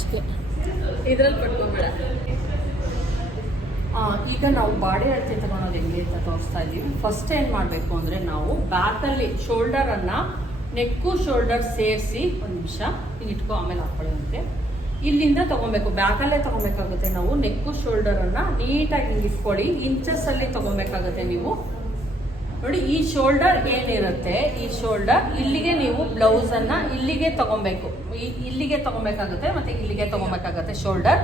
ನಾಚಿಕೆ ಇದ್ರಲ್ಲಿ ಪಟ್ಕೊಂಬೇಡ. ಈಗ ನಾವು ಬಾಡಿ ಅಳತೆ ತಗೊಳೋದು ಹೆಂಗೆ ಅಂತ ತೋರಿಸ್ತಾ ಇದ್ದೀವಿ. ಫಸ್ಟ್ ಏನು ಮಾಡಬೇಕು ಅಂದರೆ ನಾವು ಬ್ಯಾಕಲ್ಲಿ ಶೋಲ್ಡರನ್ನು ನೆಕ್ಕು ಶೋಲ್ಡರ್ ಸೇರಿಸಿ ಒಂದು ನಿಮಿಷ ಹಿಂಗೆ ಇಟ್ಕೊ, ಆಮೇಲೆ ಹಾಕೊಳ್ಳುವಂತೆ. ಇಲ್ಲಿಂದ ತಗೊಬೇಕು ಬ್ಯಾಕಲ್ಲೇ ತಗೊಬೇಕಾಗುತ್ತೆ ನಾವು ನೆಕ್ಕು ಶೋಲ್ಡರನ್ನು ನೀಟಾಗಿ ಹಿಂಗೆ ಇಟ್ಕೊಳ್ಳಿ. ಇಂಚಸ್ಸಲ್ಲಿ ತೊಗೊಬೇಕಾಗುತ್ತೆ ನೀವು. ನೋಡಿ, ಈ ಶೋಲ್ಡರ್ ಏನಿರುತ್ತೆ, ಈ ಶೋಲ್ಡರ್ ಇಲ್ಲಿಗೆ ನೀವು ಬ್ಲೌಸ್ ಅನ್ನ ಇಲ್ಲಿಗೆ ತಗೊಬೇಕು. ಇಲ್ಲಿಗೆ ತಗೊಬೇಕಾಗುತ್ತೆ ಮತ್ತೆ ಇಲ್ಲಿಗೆ ತಗೊಬೇಕಾಗುತ್ತೆ ಶೋಲ್ಡರ್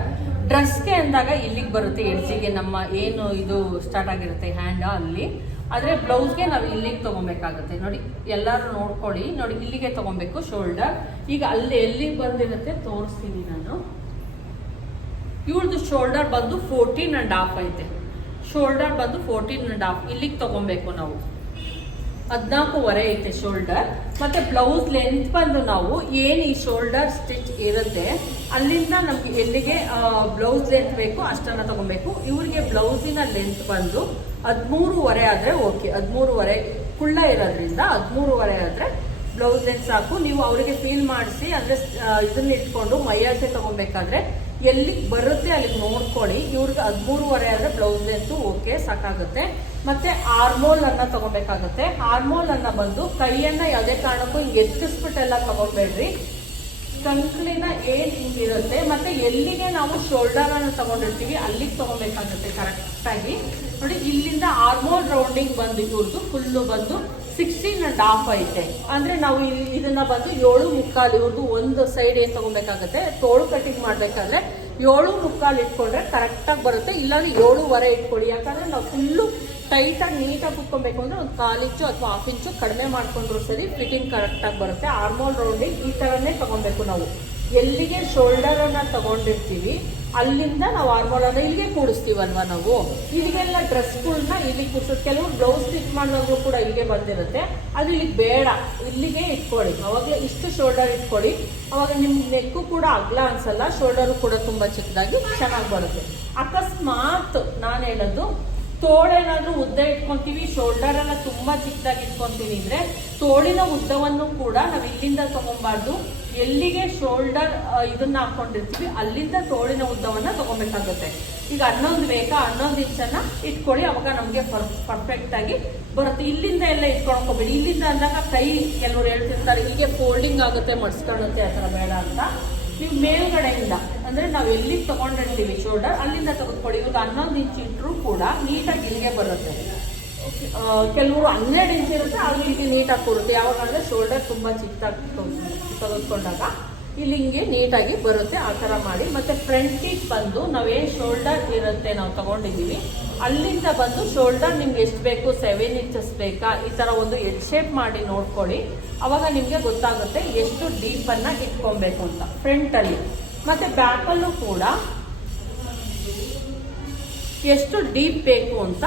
ಡ್ರೆಸ್ಗೆ ಅಂದಾಗ ಇಲ್ಲಿಗೆ ಬರುತ್ತೆ, ಎಡ್ಜಿಗೆ ನಮ್ಮ ಏನು ಇದು ಸ್ಟಾರ್ಟ್ ಆಗಿರುತ್ತೆ ಹ್ಯಾಂಡ್ ಅಲ್ಲಿ. ಆದ್ರೆ ಬ್ಲೌಸ್ಗೆ ನಾವು ಇಲ್ಲಿಗೆ ತಗೊಬೇಕಾಗುತ್ತೆ. ನೋಡಿ, ಎಲ್ಲರೂ ನೋಡ್ಕೊಳ್ಳಿ. ನೋಡಿ, ಇಲ್ಲಿಗೆ ತಗೊಬೇಕು ಶೋಲ್ಡರ್ ಈಗ ಅಲ್ಲಿ ಎಲ್ಲಿಗೆ ಬಂದಿರುತ್ತೆ ತೋರಿಸ್ತೀನಿ ನಾನು. ಇವ್ರದ್ದು ಶೋಲ್ಡರ್ ಬಂದು ಫೋರ್ಟೀನ್ ಅಂಡ್ ಹಾಫ್ ಐತೆ. ಶೋಲ್ಡರ್ ಬಂದು ಫೋರ್ಟೀನ್ ಅಂಡ್ ಹಾಫ್ ಇಲ್ಲಿಗೆ ತಗೊಬೇಕು ನಾವು. ಹದಿನಾಲ್ಕೂವರೆ ಐತೆ ಶೋಲ್ಡರ್ ಮತ್ತೆ ಬ್ಲೌಸ್ ಲೆಂತ್ ಬಂದು ನಾವು ಏನು ಈ ಶೋಲ್ಡರ್ ಸ್ಟಿಚ್ ಇರುತ್ತೆ, ಅಲ್ಲಿಂದ ನಮ್ಗೆ ಎಲ್ಲಿಗೆ ಬ್ಲೌಸ್ ಲೆಂತ್ ಬೇಕು ಅಷ್ಟನ್ನ ತಗೊಬೇಕು. ಇವ್ರಿಗೆ ಬ್ಲೌಸಿನ ಲೆಂತ್ ಬಂದು ಹದಿಮೂರುವರೆ ಆದ್ರೆ ಓಕೆ ಹದಿಮೂರುವರೆ ಕುಳ್ಳ ಇರೋದ್ರಿಂದ ಹದಿಮೂರುವರೆ ಆದ್ರೆ ಬ್ಲೌಸ್ ಲೆಂತ್ ಸಾಕು. ನೀವು ಅವರಿಗೆ ಫೀಲ್ ಮಾಡಿಸಿ, ಅಂದ್ರೆ ಇದನ್ನ ಇಟ್ಕೊಂಡು ಮೈಯಾಸೆ ತಗೊಬೇಕಾದ್ರೆ ಎಲ್ಲಿಗೆ ಬರುತ್ತೆ ಅಲ್ಲಿಗೆ ನೋಡ್ಕೊಳ್ಳಿ ಇವ್ರಿಗೆ ಹದಿಮೂರುವರೆ ಆದರೆ ಬ್ಲೌಸ್ ಲೆಂತು ಓಕೆ ಸಾಕಾಗುತ್ತೆ. ಮತ್ತೆ ಆರ್ಮೋಲ್ ಅನ್ನ ತಗೋಬೇಕಾಗುತ್ತೆ. ಆರ್ಮೋಲ್ ಅನ್ನ ಬಂದು ಕೈಯನ್ನ ಯಾವುದೇ ಕಾರಣಕ್ಕೂ ಹಿಂಗೆ ಎತ್ತಿಸ್ಬಿಟ್ಟೆಲ್ಲ ತಗೋಬೇಡ್ರಿ. ಕಂಕ್ಲಿನ ಏನ್ ಹಿಂಗಿರುತ್ತೆ, ಮತ್ತೆ ಎಲ್ಲಿಗೆ ನಾವು ಶೋಲ್ಡರ್ ಅನ್ನು ತಗೊಂಡಿರ್ತೀವಿ ಅಲ್ಲಿಗೆ ತಗೋಬೇಕಾಗುತ್ತೆ ಕರೆಕ್ಟ್ ಆಗಿ. ನೋಡಿ, ಇಲ್ಲಿಂದ ಆರ್ಮೋಲ್ ರೌಂಡಿಂಗ್ ಬಂದು ಇವ್ರದ್ದು ಫುಲ್ಲು ಬಂದು ಸಿಕ್ಸ್ಟೀನ್ ಅಂಡ್ ಹಾಫ್ ಐತೆ. ಅಂದ್ರೆ ನಾವು ಇಲ್ಲಿ ಇದನ್ನ ಬಂದು ಏಳು ಮುಕ್ಕಾಲು ಇವ್ರದ್ದು ಒಂದು ಸೈಡ್ ಏನ್ ತಗೋಬೇಕಾಗುತ್ತೆ, ತೋಳು ಕಟಿಂಗ್ ಮಾಡಬೇಕಾದ್ರೆ ಏಳು ಮುಕ್ಕಾಲು ಇಟ್ಕೊಂಡ್ರೆ ಕರೆಕ್ಟಾಗಿ ಬರುತ್ತೆ. ಇಲ್ಲಾಂದ್ರೆ ಏಳುವರೆ ಇಟ್ಕೊಳ್ಳಿ. ಯಾಕಂದ್ರೆ ನಾವು ಫುಲ್ಲು ಟೈಟಾಗಿ ನೀಟಾಗಿ ಕುತ್ಕೊಬೇಕು ಅಂದ್ರೆ ಒಂದು ಕಾಲು ಇಂಚು ಅಥವಾ ಹಾಫ್ ಇಂಚು ಕಡಿಮೆ ಮಾಡ್ಕೊಂಡ್ರು ಸರಿ ಫಿಟ್ಟಿಂಗ್ ಕರೆಕ್ಟಾಗಿ ಬರುತ್ತೆ. ಆರ್ಮೋಲ್ ರೌಂಡಿಂಗ್ ಈ ಥರನೇ ತಗೊಬೇಕು ನಾವು. ಎಲ್ಲಿಗೆ ಶೋಲ್ಡರ್ ಅನ್ನ ತಗೊಂಡಿರ್ತೀವಿ, ಅಲ್ಲಿಂದ ನಾವು ಆರ್ಮೋಲ್ ಅನ್ನ ಇಲ್ಲಿಗೆ ಕೂಡಿಸ್ತೀವಲ್ವ ನಾವು? ಇಲ್ಲಿಗೆಲ್ಲ ಡ್ರೆಸ್ಗಳನ್ನ ಇಲ್ಲಿ ಕೂಡಿಸೋದು ಕೆಲವು ಬ್ಲೌಸ್ ಸ್ಟಿಚ್ ಮಾಡುವಾಗಲೂ ಕೂಡ ಇಲ್ಲಿಗೆ ಬಂದಿರುತ್ತೆ. ಅದು ಇಲ್ಲಿ ಬೇಡ. ಇಲ್ಲಿಗೆ ಇಟ್ಕೊಳ್ಳಿ. ಅವಾಗಲೇ ಇಷ್ಟು ಶೋಲ್ಡರ್ ಇಟ್ಕೊಳ್ಳಿ. ಅವಾಗ ನಿಮ್ಮ ನೆಕ್ಕು ಕೂಡ ಅಗ್ಲ ಅನ್ಸಲ್ಲ. ಶೋಲ್ಡರು ಕೂಡ ತುಂಬಾ ಚಿಕ್ಕದಾಗಿ ಚೆನ್ನಾಗಿ ಬರುತ್ತೆ. ಅಕಸ್ಮಾತ್ ನಾನು ಹೇಳೋದು ತೋಳೇನಾದ್ರೂ ಉದ್ದ ಇಟ್ಕೊಂತೀವಿ ಶೋಲ್ಡರ್ ಎಲ್ಲ ತುಂಬಾ ಚಿಕ್ಕದಾಗಿ ಇಟ್ಕೊಂತೀವಿ ಅಂದ್ರೆ ತೋಳಿನ ಉದ್ದವನ್ನು ಕೂಡ ನಾವು ಇಲ್ಲಿಂದ ತಗೊಂಬಾರ್ದು. ಎಲ್ಲಿಗೆ ಶೋಲ್ಡರ್ ಇದನ್ನ ಹಾಕೊಂಡಿರ್ತೀವಿ, ಅಲ್ಲಿಂದ ತೋಳಿನ ಉದ್ದವನ್ನ ತಗೊಬೇಕಾಗುತ್ತೆ. ಈಗ ಹನ್ನೊಂದು ಬೇಕಾ? ಹನ್ನೊಂದು ಇಂಚನ್ನ ಇಟ್ಕೊಳ್ಳಿ, ಅವಾಗ ನಮಗೆ ಪರ್ಫೆಕ್ಟ್ ಆಗಿ ಬರುತ್ತೆ. ಇಲ್ಲಿಂದ ಎಲ್ಲ ಇಟ್ಕೊಳಕ್ ಹೋಗ್ಬೇಡಿ ಇಲ್ಲಿಂದ ಅಂದಾಗ ಕೈ, ಕೆಲವರು ಹೇಳ್ತಿರ್ತಾರೆ, ಹೀಗೆ ಫೋಲ್ಡಿಂಗ್ ಆಗುತ್ತೆ ಮಡ್ಸ್ಕೊಳ್ಳುತ್ತೆ ಆ ಥರ ಬೇಡ ಅಂತ. ನೀವು ಮೇಲ್ಗಡೆಯಿಂದ ಅಂದರೆ ನಾವು ಎಲ್ಲಿಗೆ ತಗೊಂಡಿರ್ತೀವಿ ಶೋಲ್ಡರ್ ಅಲ್ಲಿಂದ ತೆಗೆದುಕೊಳ್ಳಿ. ಇವಾಗ ಹನ್ನೊಂದು ಇಂಚ್ ಇಟ್ಟರೂ ಕೂಡ ನೀಟಾಗಿ ಇಲ್ಲಿಗೆ ಬರುತ್ತೆ. ಕೆಲವರು ಹನ್ನೆರಡು ಇಂಚ್ ಇರುತ್ತೆ ಅಲ್ಲಿ ಇಲ್ಲಿ ನೀಟಾಗಿ ಕೊಡುತ್ತೆ. ಯಾವಾಗ ಅಂದರೆ ಶೋಲ್ಡರ್ ತುಂಬ ಚಿಕ್ಕದಾಗಿ ತೆಗೆದುಕೊಂಡಾಗ. ಇಲ್ಲಿ ಹಿಂಗೆ ನೀಟಾಗಿ ಬರುತ್ತೆ, ಆ ಥರ ಮಾಡಿ. ಮತ್ತು ಫ್ರಂಟಿಗೆ ಬಂದು ನಾವೇನು ಶೋಲ್ಡರ್ ಇರುತ್ತೆ ನಾವು ತಗೊಂಡಿದ್ದೀವಿ. ಅಲ್ಲಿಂದ ಬಂದು ಶೋಲ್ಡರ್ ನಿಮ್ಗೆ ಎಷ್ಟು ಬೇಕು ಸೆವೆನ್ ಇಂಚಸ್ ಬೇಕಾ, ಈ ಥರ ಒಂದು ಎಡ್ ಶೇಪ್ ಮಾಡಿ ನೋಡ್ಕೊಳ್ಳಿ. ಅವಾಗ ನಿಮಗೆ ಗೊತ್ತಾಗುತ್ತೆ ಎಷ್ಟು ಡೀಪನ್ನು ಇಟ್ಕೊಬೇಕು ಅಂತ ಫ್ರಂಟಲ್ಲಿ ಮತ್ತು ಬ್ಯಾಕಲ್ಲೂ ಕೂಡ ಎಷ್ಟು ಡೀಪ್ ಬೇಕು ಅಂತ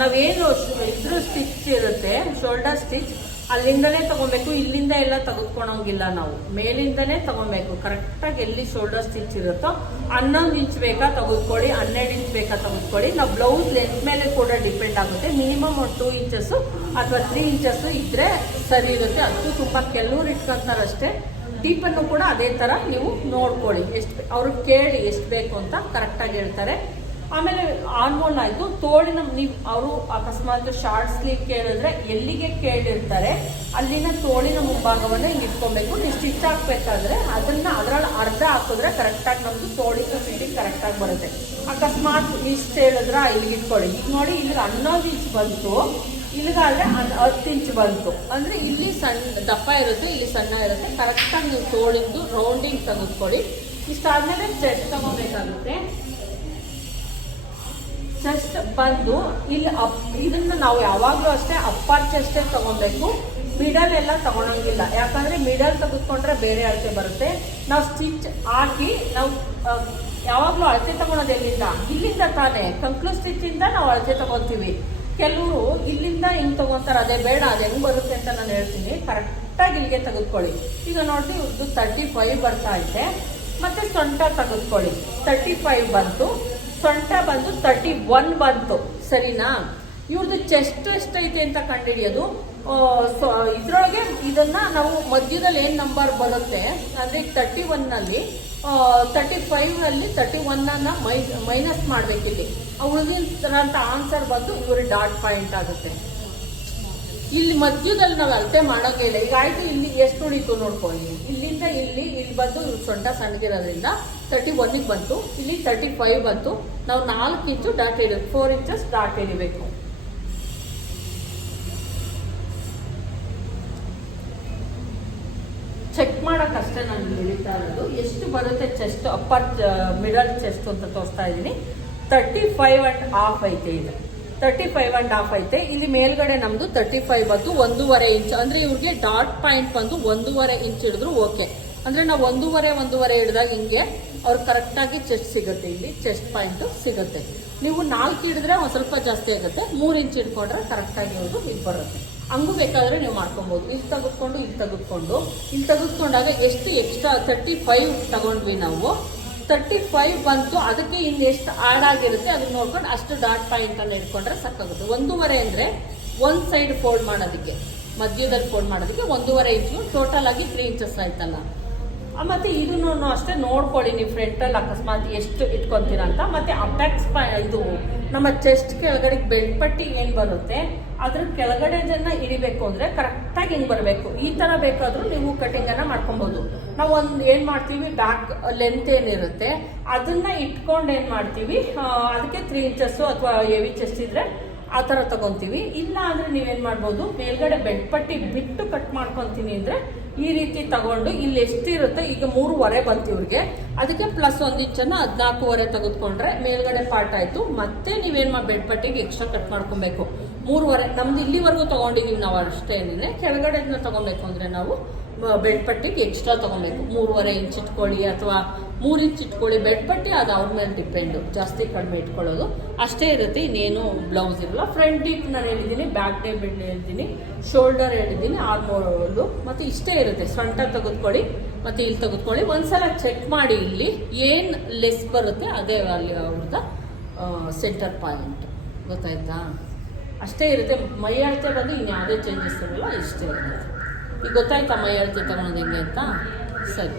ನಾವೇನು ಇದ್ರ ಸ್ಟಿಚ್ ಇರುತ್ತೆ ಶೋಲ್ಡರ್ ಸ್ಟಿಚ್ ಅಲ್ಲಿಂದನೇ ತಗೊಬೇಕು, ಇಲ್ಲಿಂದ ಎಲ್ಲ ತೆಗೆದುಕೊಳಂಗಿಲ್ಲ ನಾವು. ಮೇಲಿಂದನೇ ತಗೊಬೇಕು. ಕರೆಕ್ಟಾಗಿ ಎಲ್ಲಿ ಶೋಲ್ಡರ್ ಸ್ಟಿಚ್ ಇರುತ್ತೋ ಹನ್ನೊಂದು ಇಂಚ್ ಬೇಕಾ ತೆಗೆದುಕೊಳ್ಳಿ, ಹನ್ನೆರಡು ಇಂಚ್ ಬೇಕಾ ತೆಗೆದುಕೊಳ್ಳಿ. ನಾವು ಬ್ಲೌಸ್ ಲೆಂತ್ ಮೇಲೆ ಕೂಡ ಡಿಪೆಂಡ್ ಆಗುತ್ತೆ. ಮಿನಿಮಮ್ ಒಂದು ಟೂ ಇಂಚಸ್ಸು ಅಥವಾ ತ್ರೀ ಇಂಚಸ್ಸು ಇದ್ರೆ ಸರಿ ಇರುತ್ತೆ. ಅದು ತುಂಬ ಕೆಲವ್ರು ಇಟ್ಕೊಂತಾರಷ್ಟೇ. ಡೀಪನ್ನು ಕೂಡ ಅದೇ ಥರ ನೀವು ನೋಡ್ಕೊಳ್ಳಿ. ಎಷ್ಟು ಅವ್ರಿಗೆ ಕೇಳಿ ಎಷ್ಟು ಬೇಕು ಅಂತ ಕರೆಕ್ಟಾಗಿ ಹೇಳ್ತಾರೆ. ಆಮೇಲೆ ಆನ್ಮೋನ್ ಆಯ್ತು. ತೋಳಿನ ನೀವು ಅವರು ಅಕಸ್ಮಾತ್ ಶಾರ್ಟ್ ಸ್ಲೀವ್ ಕೇಳಿದ್ರೆ ಎಲ್ಲಿಗೆ ಕೇಳಿರ್ತಾರೆ, ಅಲ್ಲಿನ ತೋಳಿನ ಮುಂಭಾಗವನ್ನ ಹಿಂಗೆ ಇಟ್ಕೊಬೇಕು. ನೀವು ಸ್ಟಿಚ್ ಹಾಕ್ಬೇಕಾದ್ರೆ ಅದನ್ನ ಅದ್ರಲ್ಲಿ ಅರ್ಧ ಹಾಕಿದ್ರೆ ಕರೆಕ್ಟಾಗಿ ನಮ್ದು ತೋಳಿನ ಫಿಟ್ಟಿಂಗ್ ಕರೆಕ್ಟಾಗಿ ಬರುತ್ತೆ. ಅಕಸ್ಮಾತ್ ಇಷ್ಟು ಹೇಳಿದ್ರೆ ಇಲ್ಲಿಗೆ ಇಟ್ಕೊಳ್ಳಿ. ಈಗ ನೋಡಿ ಇಲ್ಲಿ ಹನ್ನೊಂದು ಇಂಚ್ ಬಂತು. ಇಲ್ಲಿಗಾದ್ರೆ ಹತ್ತು ಇಂಚ್ ಬಂತು. ಅಂದ್ರೆ ಇಲ್ಲಿ ಸಣ್ಣ ದಪ್ಪ ಇರುತ್ತೆ, ಇಲ್ಲಿ ಸಣ್ಣ ಇರುತ್ತೆ. ಕರೆಕ್ಟಾಗಿ ನೀವು ತೋಳಿಂದು ರೌಂಡಿಂಗ್ ತೆಗೆದುಕೊಳ್ಳಿ. ಇಷ್ಟಾದ್ಮೇಲೆ ಜೆಟ್ ತಗೋಬೇಕಾಗುತ್ತೆ. ಚೆಸ್ಟ್ ಬಂದು ಇಲ್ಲಿ ಅಪ್ ಇದನ್ನ ನಾವು ಯಾವಾಗಲೂ ಅಷ್ಟೇ ಅಪ್ಪರ್ ಚೆಸ್ಟೇ ತಗೊಬೇಕು. ಮಿಡಲ್ ಎಲ್ಲ ತಗೊಳಂಗಿಲ್ಲ. ಯಾಕಂದ್ರೆ ಮಿಡಲ್ ತೆಗೆದುಕೊಂಡ್ರೆ ಬೇರೆ ಅಳತೆ ಬರುತ್ತೆ. ನಾವು ಸ್ಟಿಚ್ ಹಾಕಿ ನಾವು ಯಾವಾಗಲೂ ಅಳತೆ ತಗೊಳೋದು ಎಲ್ಲಿಂದ? ಇಲ್ಲಿಂದ ತಾನೇ. ಸ್ಟಿಚ್ ಇಂದ ನಾವು ಅಳತೆ ತಗೊತೀವಿ ಕೆಲವರು ಇಲ್ಲಿಂದ ಹಿಂಗ್ ತಗೊಂತಾರೆ ಅದೇ ಬೇಡ, ಅದು ಹೆಂಗ್ ಬರುತ್ತೆ ಅಂತ ನಾನು ಹೇಳ್ತೀನಿ. ಕರೆಕ್ಟಾಗಿ ಇಲ್ಲಿಗೆ ತೆಗೆದುಕೊಳ್ಳಿ. ಈಗ ನೋಡಿ ಉದ್ದು ತರ್ಟಿ ಫೈವ್ ಬರ್ತಾ ಇದೆ ಮತ್ತೆ ಸೊಂಟ ತೆಗೆದುಕೊಳ್ಳಿ. ತರ್ಟಿ ಫೈವ್ ಬಂತು. ಸೊಂಟ ಬಂದು ತರ್ಟಿ ಒನ್ ಬಂತು. ಸರಿನಾ? ಇವ್ರದ್ದು ಚೆಸ್ಟ್ ಎಷ್ಟೈತೆ ಅಂತ ಕಂಡುಹಿಡಿಯೋದು ಇದ್ರೊಳಗೆ ಇದನ್ನ ನಾವು ಮಧ್ಯದಲ್ಲಿ ಏನು ನಂಬರ್ ಬರುತ್ತೆ? ಅಂದರೆ ತರ್ಟಿ ಒನ್ನಲ್ಲಿ ತರ್ಟಿ ಫೈವ್ನಲ್ಲಿ ತರ್ಟಿ ಒನ್ನನ್ನು ಮೈ ಮೈನಸ್ ಮಾಡಬೇಕಿಲ್ಲಿ. ಉಳಿದಿರೋಂಥ ಆನ್ಸರ್ ಬಂದು ಇವರು ಡಾಟ್ ಪಾಯಿಂಟ್ ಆಗುತ್ತೆ. ಇಲ್ಲಿ ಮಧ್ಯದಲ್ಲಿ ನಾವು ಅಳತೆ ಇಲ್ಲ. ಈಗ ಆಯ್ತು, ಇಲ್ಲಿ ಎಷ್ಟು ಉಳಿತು ನೋಡ್ಕೊಳ್ಳಿ. ಇಲ್ಲಿಂದ ಇಲ್ಲಿ ಇಲ್ಲಿ ಬಂದು ಇವ್ರ ಸೊಂಟ ಸಣ್ಣದಿರೋದ್ರಿಂದ ತರ್ಟಿ ಒನ್ನಿಗೆ ಬಂತು, ಇಲ್ಲಿ ತರ್ಟಿ ಫೈವ್ ಬಂತು. ನಾವು ನಾಲ್ಕು ಇಂಚು ಡಾಟ್ ಇಡಬೇಕು ಫೋರ್ ಇಂಚಸ್ ಡಾಟ್ ಇಡಬೇಕು ಚೆಕ್ ಮಾಡೋಕ್ಕಷ್ಟೇ ನಾನು ಹೇಳ್ತಾ ಇರೋದು. ಎಷ್ಟು ಬರುತ್ತೆ ಚೆಸ್ಟ್ ಅಪ್ಪರ್ ಮಿಡಲ್ ಚೆಸ್ಟ್ ಅಂತ ತೋರಿಸ್ತಾ ಇದ್ದೀನಿ. ತರ್ಟಿ ಫೈವ್ ಅಂಡ್ ಹಾಫ್ ಐತೆ ಇದು. ತರ್ಟಿ ಫೈವ್ ಅಂಡ್ ಹಾಫ್ ಐತೆ. ಇಲ್ಲಿ ಮೇಲ್ಗಡೆ ನಮ್ಮದು ತರ್ಟಿ ಫೈವ್ ಬಂದು ಒಂದೂವರೆ ಇಂಚ್. ಅಂದ್ರೆ ಇವ್ರಿಗೆ ಡಾಟ್ ಪಾಯಿಂಟ್ ಬಂದು ಒಂದೂವರೆ ಇಂಚ್ ಹಿಡಿದ್ರು ಓಕೆ. ಅಂದ್ರೆ ನಾವು ಒಂದೂವರೆ ಒಂದೂವರೆ ಹಿಡಿದಾಗ ಹಿಂಗೆ ಅವ್ರು ಕರೆಕ್ಟಾಗಿ ಚೆಸ್ಟ್ ಸಿಗುತ್ತೆ ಇಲ್ಲಿ ಚೆಸ್ಟ್ ಪಾಯಿಂಟ್ ಸಿಗುತ್ತೆ. ನೀವು ನಾಲ್ಕು ಹಿಡಿದ್ರೆ ಒಂದು ಸ್ವಲ್ಪ ಜಾಸ್ತಿ ಆಗುತ್ತೆ, ಮೂರು ಇಂಚ್ ಹಿಡ್ಕೊಂಡ್ರೆ ಕರೆಕ್ಟಾಗಿ ಅವರು ಇದು ಬರುತ್ತೆ. ಹಂಗೂ ಬೇಕಾದ್ರೆ ನೀವು ಮಾಡ್ಕೊಬೋದು. ಇಲ್ಲಿ ತೆಗೆದುಕೊಂಡು ಇಲ್ಲಿ ತೆಗೆದುಕೊಂಡು. ಇಲ್ಲಿ ತೆಗೆದುಕೊಂಡಾಗ ಎಷ್ಟು ಎಕ್ಸ್ಟ್ರಾ ತರ್ಟಿ ಫೈವ್ ತಗೊಂಡ್ವಿ ನಾವು. ತರ್ಟಿ ಫೈವ್ ಬಂತು, ಅದಕ್ಕೆ ಇಲ್ಲಿ ಎಷ್ಟು ಆಡ್ ಆಗಿರುತ್ತೆ ಅದನ್ನ ನೋಡ್ಕೊಂಡು ಅಷ್ಟು ಡಾಟ್ ಪಾಯಿಂಟ್ ಅನ್ನು ಇಟ್ಕೊಂಡ್ರೆ ಸಾಕಾಗುತ್ತೆ. ಒಂದೂವರೆ ಅಂದರೆ ಒಂದು ಸೈಡ್ ಫೋಲ್ಡ್ ಮಾಡೋದಕ್ಕೆ, ಮಧ್ಯದಲ್ಲಿ ಫೋಲ್ಡ್ ಮಾಡೋದಕ್ಕೆ ಒಂದೂವರೆ ಇಂಚು ಟೋಟಲ್ ಆಗಿ ತ್ರೀ ಇಂಚಸ್ ಆಯ್ತಲ್ಲ. ಮತ್ತೆ ಇದನ್ನು ಅಷ್ಟೇ ನೋಡ್ಕೊಳ್ಳಿ ನೀವು ಫ್ರಂಟಲ್ಲಿ ಅಕಸ್ಮಾತ್ ಎಷ್ಟು ಇಟ್ಕೊಂತೀರ ಅಂತ. ಮತ್ತೆ ಅಪ್ಯಾಕ್ಸ್ ಇದು ನಮ್ಮ ಚೆಸ್ಟ್ ಕೆಳಗಡೆ ಬೆಲ್ಟ್ ಪಟ್ಟಿ ಏನು ಬರುತ್ತೆ, ಅದ್ರ ಕೆಳಗಡೆ ಜನ ಇಡಿಬೇಕು ಅಂದ್ರೆ ಕರೆಕ್ಟಾಗಿ ಹಿಂಗೆ ಬರಬೇಕು. ಈ ಥರ ಬೇಕಾದರೂ ನೀವು ಕಟಿಂಗನ್ನು ಮಾಡ್ಕೊಬೋದು. ನಾವು ಒಂದು ಏನು ಮಾಡ್ತೀವಿ ಬ್ಯಾಕ್ ಲೆಂತ್ ಏನಿರುತ್ತೆ ಅದನ್ನ ಇಟ್ಕೊಂಡು ಏನು ಮಾಡ್ತೀವಿ ಅದಕ್ಕೆ ತ್ರೀ ಇಂಚಸ್ಸು ಅಥವಾ ಹೆವಿ ಚೆಸ್ಟ್ ಇದ್ರೆ ಆ ಥರ ತಗೊಂತೀವಿ. ಇಲ್ಲ ಅಂದ್ರೆ ನೀವೇನು ಮಾಡ್ಬೋದು, ಮೇಲ್ಗಡೆ ಬೆಡ್ ಪಟ್ಟಿ ಬಿಟ್ಟು ಕಟ್ ಮಾಡ್ಕೊಂತೀನಿ ಅಂದ್ರೆ ಈ ರೀತಿ ತಗೊಂಡು ಇಲ್ಲಿ ಎಷ್ಟಿರುತ್ತೆ? ಈಗ ಮೂರುವರೆ ಬಂತು ಇವ್ರಿಗೆ. ಅದಕ್ಕೆ ಪ್ಲಸ್ ಒಂದು ಇಂಚನ್ನು ಹದಿನಾಲ್ಕೂವರೆ ತೆಗೆದುಕೊಂಡ್ರೆ ಮೇಲ್ಗಡೆ ಪಾರ್ಟ್ ಆಯಿತು. ಮತ್ತೆ ನೀವೇನು ಮಾಡಿ ಬೆಡ್ ಪಟ್ಟಿಗೆ ಎಕ್ಸ್ಟ್ರಾ ಕಟ್ ಮಾಡ್ಕೊಬೇಕು. ಮೂರುವರೆ, ನಮ್ದು ಇಲ್ಲಿವರೆಗೂ ತಗೊಂಡಿದೀವಿ ನಾವು ಅಷ್ಟೇ ಏನಿದೆ. ಕೆಳಗಡೆನ ತಗೊಬೇಕು ಅಂದರೆ ನಾವು ಬೆಡ್ ಪಟ್ಟಿಗೆ ಎಕ್ಸ್ಟ್ರಾ ತೊಗೊಬೇಕು. ಮೂರುವರೆ ಇಂಚ್ ಇಟ್ಕೊಳ್ಳಿ ಅಥವಾ ಮೂರು ಇಂಚ್ ಇಟ್ಕೊಳ್ಳಿ. ಬೆಡ್ ಪಟ್ಟಿ ಅದು ಅವ್ರ ಮೇಲೆ ಡಿಪೆಂಡು ಜಾಸ್ತಿ ಕಡಿಮೆ ಇಟ್ಕೊಳ್ಳೋದು. ಅಷ್ಟೇ ಇರುತ್ತೆ. ಇನ್ನೇನು ಬ್ಲೌಸ್ ಇರಲ್ಲ. ಫ್ರಂಟ್ ಡೀಪ್ ನಾನು ಹೇಳಿದ್ದೀನಿ ಬ್ಯಾಕ್ ಡೇ ಬೆಡ್ ಹೇಳಿದ್ದೀನಿ ಶೋಲ್ಡರ್ ಹೇಳಿದ್ದೀನಿ ಆರ್ಮೋಲು ಮತ್ತು ಇಷ್ಟೇ ಇರುತ್ತೆ. ಸೊಂಟ ತೆಗೆದುಕೊಳ್ಳಿ, ಮತ್ತು ಇಲ್ಲಿ ತೆಗೆದುಕೊಳ್ಳಿ. ಒಂದ್ಸಲ ಚೆಕ್ ಮಾಡಿ ಇಲ್ಲಿ ಏನು ಲೆಸ್ ಬರುತ್ತೆ, ಅದೇ ಅಲ್ಲಿ ಅವ್ರದ ಸೆಂಟರ್ ಪಾಯಿಂಟ್ ಗೊತ್ತಾಯ್ತಾ? ಅಷ್ಟೇ ಇರುತ್ತೆ. ಮೈ ಅಳತೆ ಬಂದು ಇನ್ಯಾವುದೇ ಚೇಂಜಸ್ ಇರಲ್ಲ, ಇಷ್ಟೇ ಇರುತ್ತೆ. ಈಗ ಗೊತ್ತಾಯ್ತಾ ಹೇಳ್ತೀವಿ ತಗೊಳೋದು ಹೆಂಗೆ ಅಂತ? ಸರಿ.